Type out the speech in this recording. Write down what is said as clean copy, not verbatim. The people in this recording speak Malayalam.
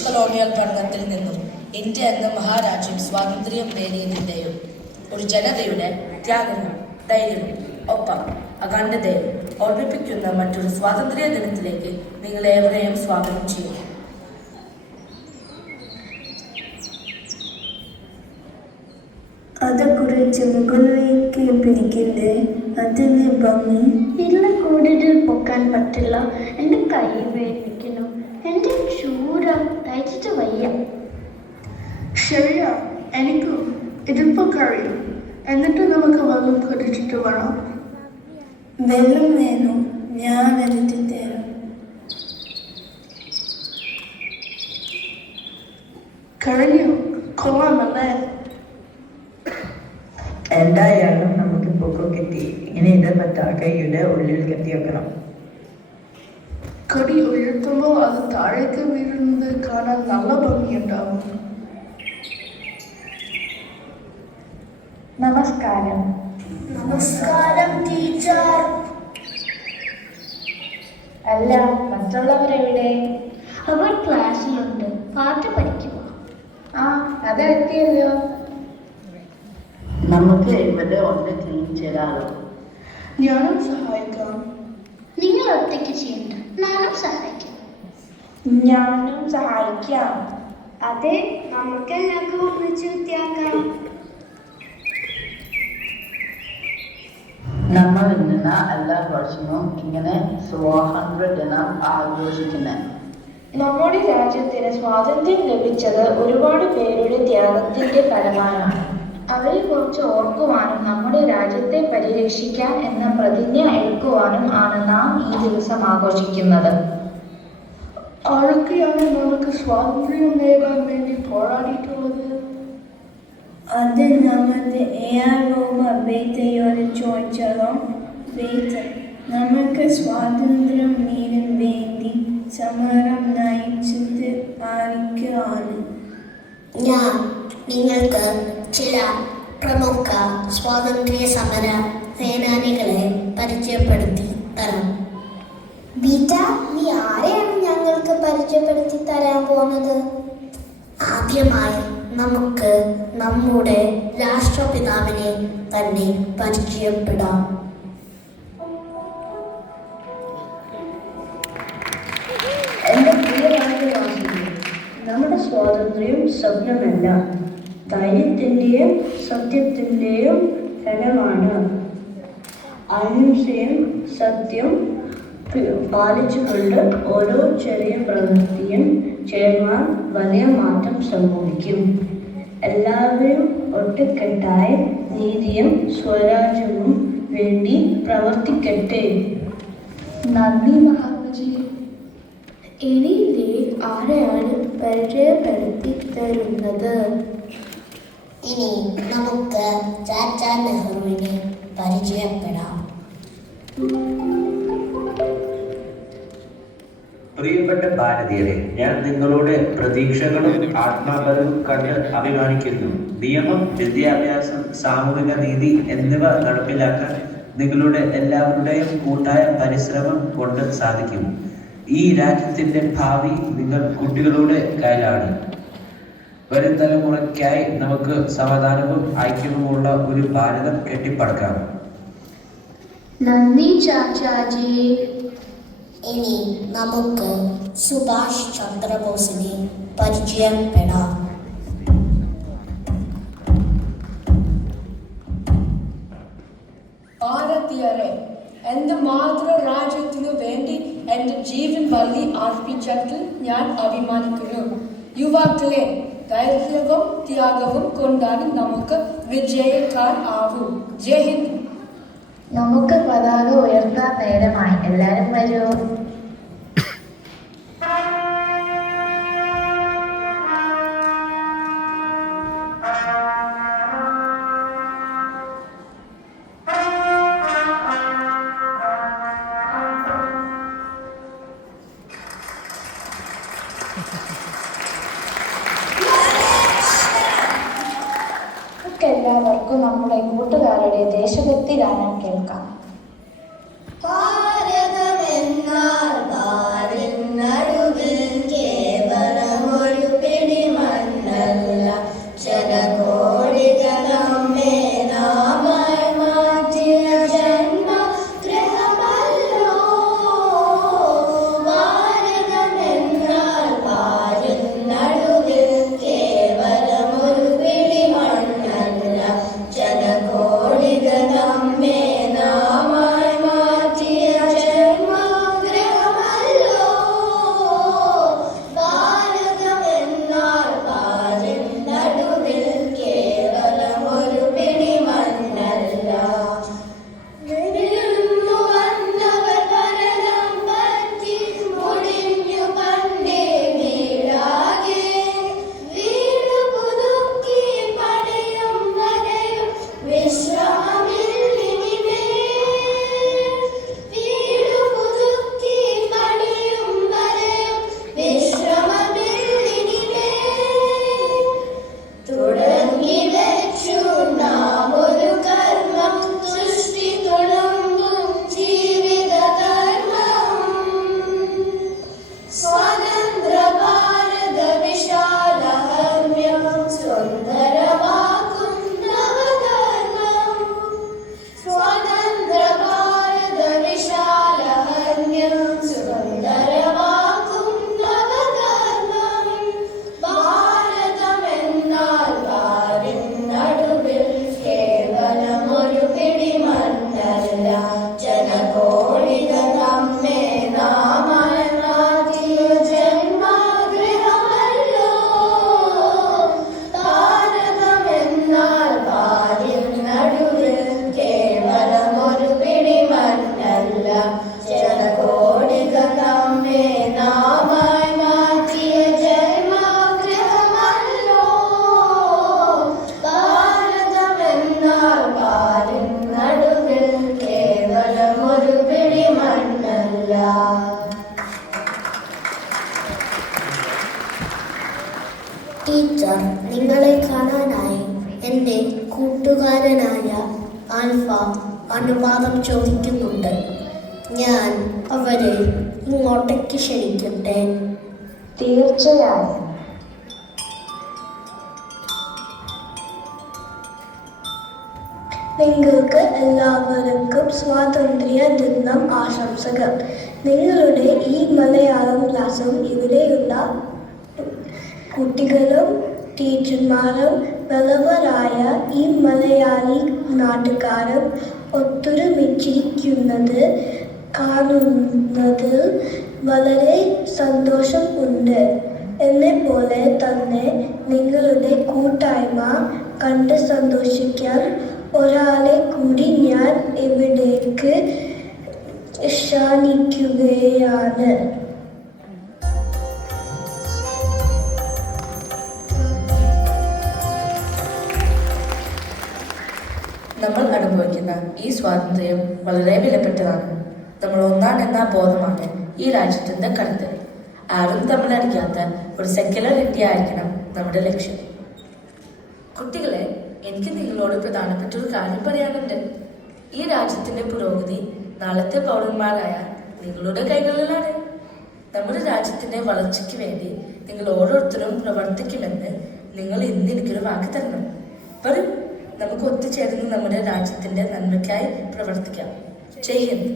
ബ്രിട്ടീഷ് കൊളോണിയൽ ഭരണത്തിൽ നിന്നും ഇന്ത്യ എന്ന മഹാരാജ്യം സ്വാതന്ത്ര്യം നേടിയതിൻ്റെയും ഒരു ജനതയുടെ ത്യാഗവും ധൈര്യവും ഒപ്പം അഖണ്ഡതയും ഓർമ്മിപ്പിക്കുന്ന മറ്റൊരു സ്വാതന്ത്ര്യ ദിനത്തിലേക്ക് നിങ്ങളേവരെയും സ്വാഗതം ചെയ്യുന്നു. അതക്കുറിച്ച് മുകളിലേക്ക് പിടിക്കണ്ടേ? അതിന്റെ ഭംഗി ഇല്ല, കൂടുതൽ പൊക്കാൻ പറ്റില്ല. എൻ്റെ കൈ വേദനിക്കുന്നു. എൻ്റെ ചൂര തയ്ച്ചിട്ട് വയ്യ. ശരിയാ, എനിക്കും ഇതിപ്പോ കഴിയും. എന്നിട്ട് നമുക്ക് വെള്ളം കുടിച്ചിട്ട് വേണം. വെള്ളം വേണം, ഞാൻ എടുത്തു തരാം. കഴിഞ്ഞു, കൊള്ളാമല്ലേ? എന്തായാലും നമുക്ക് പൊക്കം കിട്ടി. ഇനി ഇത് പതാകയുടെ ഉള്ളിൽ കെട്ടിവെക്കണം. കൊടി ഉയർത്തുമ്പോൾ അത് താഴേക്ക് വീഴുന്നത് കാണാൻ നല്ല ഭംഗിയുണ്ടാവും. നമസ്കാരം. നമസ്കാരം ടീച്ചർ. അല്ല, മറ്റുള്ളവരെവിടെ? അവർ ക്ലാസ്സിലുണ്ട്, പാട്ട് പഠിക്കുക. അതെത്തിയല്ലോ. നമുക്ക് ഇവിടെ ഒന്ന് ക്ലീൻ ചെയ്താലോ? ഞാനും സഹായിക്കാം. നിങ്ങൾ ഒറ്റയ്ക്ക് ചെയ്യണ്ട, ഞാനും സഹായിക്കാം. ഞാനും സഹായിക്കാം. അതെ, നമുക്കെല്ലാവർക്കും ഒന്നിച്ച് വൃത്തിയാക്കാം. നമ്മൾ ഇന്ന് എല്ലാ വർഷവും ഇങ്ങനെ സ്വാതന്ത്ര്യ ദിനം ആഘോഷിക്കുന്നത്. നമ്മുടെ രാജ്യത്തിന് സ്വാതന്ത്ര്യം ലഭിച്ചത് ഒരുപാട് പേരുടെ ത്യാഗത്തിന്റെ ഫലമാണ്. അവരെ കുറിച്ച് ഓർക്കുവാനും നമ്മുടെ രാജ്യത്തെ പരിരക്ഷിക്കാൻ എന്ന പ്രതിജ്ഞ എടുക്കുവാനും ആണ് നാം ഈ ദിവസം ആഘോഷിക്കുന്നത്. ആരൊക്കെയാണ് നമുക്ക് സ്വാതന്ത്ര്യം നേടാൻ വേണ്ടി പോരാടിയിട്ടുള്ളത്? അത് നമ്മുടെ ബേത്തയോട് ചോദിച്ചാലോ? ബേത്ത നമുക്ക് സ്വാതന്ത്ര്യം നേടാൻ വേണ്ടി സമരം നയിച്ചത് ആരൊക്കെയാണ്? ഞാൻ നിങ്ങൾക്ക് ചില പ്രമുഖ സ്വാതന്ത്ര്യ സമര സേനാനികളെ പരിചയപ്പെടുത്തി തരാം. ബീറ്റ, നീ ആരെയാണ് ഞങ്ങൾക്ക് പരിചയപ്പെടുത്തി തരാൻ പോകുന്നത്? ആദ്യമായി നമുക്ക് നമ്മുടെ രാഷ്ട്രപിതാവിനെ തന്നെ പരിചയപ്പെടാം. എന്റെ പ്രിയ രാജ്യവാസികളെ, നമ്മുടെ സ്വാതന്ത്ര്യം സ്വപ്നമല്ല, ധൈര്യത്തിന്റെയും സത്യത്തിന്റെയും ഫലമാണ്. അഹിംസയും സത്യം പാലിച്ചുകൊണ്ട് ഓരോ ചെറിയ പ്രവൃത്തിയും ചെയ്യുവാൻ വലിയ മാറ്റം സംഭവിക്കും. എല്ലാവരും ഒറ്റക്കെട്ടായി നീതിയും സ്വരാജ്യവും വേണ്ടി പ്രവർത്തിക്കട്ടെ. നന്ദി മഹാത്മജി. ഇനി ആരെയാണ് പരിചയപ്പെടുത്തി തരുന്നത്? ഇനി നമുക്ക് ചാച്ചാ നെഹ്റുവിനെ പരിചയപ്പെടാം. പ്രിയപ്പെട്ട ഭാരതീയരെ, ഞാൻ നിങ്ങളുടെ പ്രതീക്ഷകളും ആത്മാബലവും കണ്ട് അഭിമാനിക്കുന്നു. നിയമം, വിദ്യാഭ്യാസം, സാമൂഹിക നീതി എന്നിവ നടപ്പിലാക്കാൻ നിങ്ങളുടെ എല്ലാവരുടെയും കൂട്ടായ പരിശ്രമം കൊണ്ട് സാധിക്കും. ഈ രാജ്യത്തിന്റെ ഭാവി നിങ്ങൾ കുട്ടികളുടെ കയ്യിലാണ്. വരും തലമുറയ്ക്കായി നമുക്ക് സമാധാനവും ഐക്യവുമുള്ള ഒരു ഭാരതം കെട്ടിപ്പടുക്കാം. നന്ദി ചാച്ചാജി. ഇനി നമുക്ക് സുഭാഷ് ചന്ദ്രബോസിനെ പരിചയപ്പെടാം. ഭാരതീയരെ, എന്റെ മാതൃരാജ്യത്തിനു വേണ്ടി എന്റെ ജീവൻ ബലി അർപ്പിച്ചതിൽ ഞാൻ അഭിമാനിക്കുന്നു. യുവാക്കളെ, ധൈര്യവും ത്യാഗവും കൊണ്ടാണ് നമുക്ക് വിജയിക്കാൻ ആവൂ. ജയ് ഹിന്ദ്. നമുക്ക് പതാക ഉയർത്താൻ നേരമായി. എല്ലാരും വരൂ. എല്ലാവർക്കും നമ്മുടെ കൂട്ടുകാരുടെ ദേശഭക്തി ഗാനം കേൾക്കാം. ഭാരതമെന്നാൽ ഭാരതനടുവിൽ കേവലമൊരു ടീച്ചർ, നിങ്ങളെ കാണാനായി എൻ്റെ കൂട്ടുകാരനായ ആൽഫ അനുവാദം ചോദിക്കുന്നുണ്ട്. ഞാൻ അവരെ ഇങ്ങോട്ടേക്ക് ക്ഷണിക്കട്ടെ? തീർച്ചയായും. നിങ്ങൾക്ക് എല്ലാവർക്കും സ്വാതന്ത്ര്യ ദിനം ആശംസകൾ. നിങ്ങളുടെ ഈ മലയാളം ക്ലാസ്സും ഇവിടെയുള്ള കുട്ടികളും ടീച്ചർമാരും വലിയവരായ ഈ മലയാളി നാട്ടുകാരും ഒത്തൊരുമിച്ചിരിക്കുന്നത് കാണുന്നതിൽ വളരെ സന്തോഷം ഉണ്ട്. എന്നെപ്പോലെ തന്നെ നിങ്ങളുടെ കൂട്ടായ്മ കണ്ട് സന്തോഷിക്കാൻ ഒരാളെ കൂടി ഞാൻ ഇവിടേക്ക് ക്ഷണിക്കുകയാണ്. നമ്മൾ അനുഭവിക്കുന്ന ഈ സ്വാതന്ത്ര്യം വളരെ വിലപ്പെട്ടതാണ്. നമ്മൾ ഒന്നാണെന്ന ബോധമാണ് ഈ രാജ്യത്തിന്റെ കരുത്ത്. ആരും തമ്മിലടിക്കാത്ത ഒരു സെക്യുലർ ഇന്ത്യ ആയിരിക്കണം നമ്മുടെ ലക്ഷ്യം. കുട്ടികളെ, എനിക്ക് നിങ്ങളോട് പ്രധാനപ്പെട്ട ഒരു കാര്യം പറയാനുണ്ട്. ഈ രാജ്യത്തിന്റെ പുരോഗതി നാളത്തെ പൗരന്മാരായ നിങ്ങളുടെ കൈകളിലാണ്. നമ്മുടെ രാജ്യത്തിന്റെ വളർച്ചയ്ക്ക് വേണ്ടി നിങ്ങൾ ഓരോരുത്തരും പ്രവർത്തിക്കുമെന്ന് നിങ്ങൾ ഇന്ന് എനിക്കൊരു വാക്ക് തരണം. വരും, നമുക്ക് ഒത്തുചേർന്ന് നമ്മുടെ രാജ്യത്തിന്റെ നന്മയ്ക്കായി പ്രവർത്തിക്കാം. ജയ് ഹിന്ദ്.